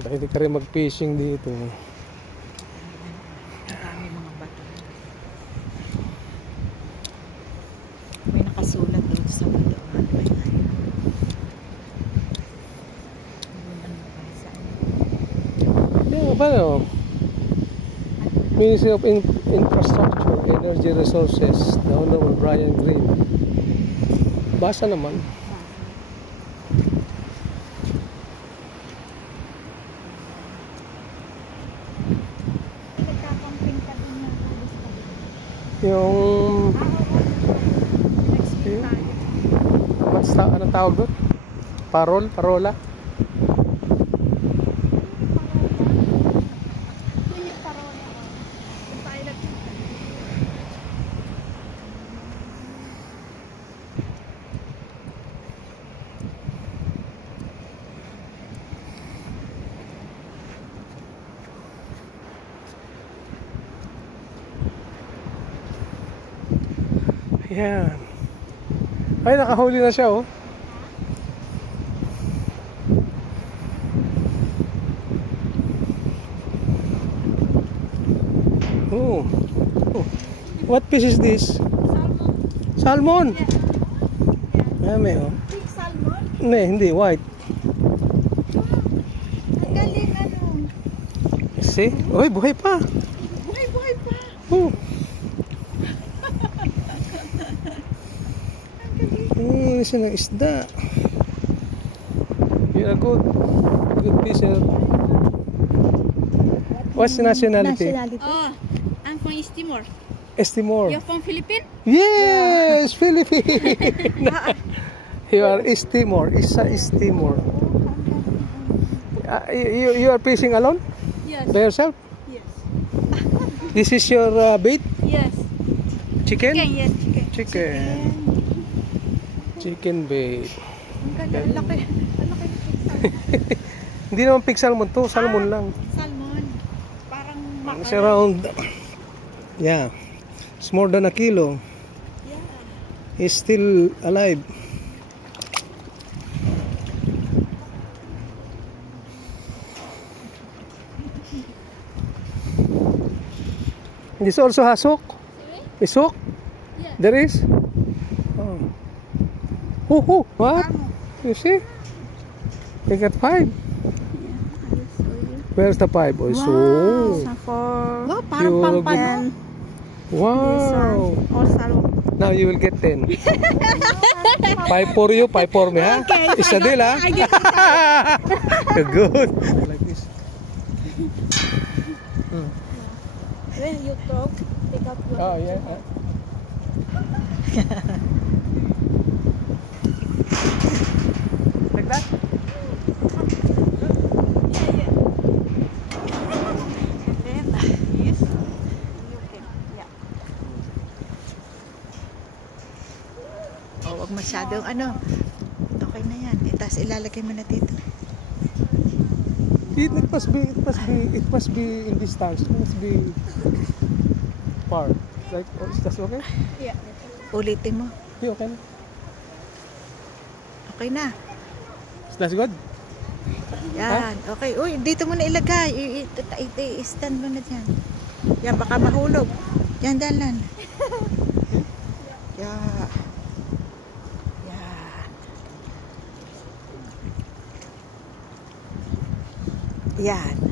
Pwede ka rin mag-fishing dito. Marami mga bato. May nakasulat doon sa bato. Yeah, paano? Ministry of Infrastructure, Energy Resources, the Honorable Brian Green. Basa naman. Yung ano tawag doon? Parola? Yan. Ay, nakahuli na siya, oh. Oh. Oh. What fish is this? Salmon. Dami, oh. Pink salmon? Hindi, white. Ang galing, ano? See? Uy, buhay pa. Buhay pa. Oh. Siya ng isda. You're a good fisher. What's the nationality? Oh, I'm from East Timor. East Timor. You're from Philippines? Yes, Philippines. You are East Timor. East Timor. You are fishing alone? Yes. By yourself? Yes. This is your bait? Yes. Chicken? Yes, Chicken. Chicken bait. Ang galing, laki. Ang laki ng salmon. Hindi naman pig salmon to, salmon lang. Salmon. Parang makal. It's around, yeah, it's more than a kilo. Yeah. He's still alive. This also has hook. Is hook? Yes. There is? Oh, what? You see? We got 5. Where's the 5? Oh, so. Wow, parang pampan. Wow. Now you will get 10. 5 for you, 5 for me, ha? Okay, It's a deal, ha? Good. Like this. When you talk, pick up your... Oh, yeah. Like that? Yeah. And then, yes. You can, yeah. Oh, wag masyadong ano. Okay na yan. Tapos ilalagay mo na dito. It must be in distance. It must be far. Like, is that okay? Yeah. Ulitin mo. You okay? Okay na. That's good? Yan. Okay. Uy, dito mo na ilagay. I-stand mo na dyan. Yan, baka mahulog. Yan, dalan. Yan. Yan. Yan.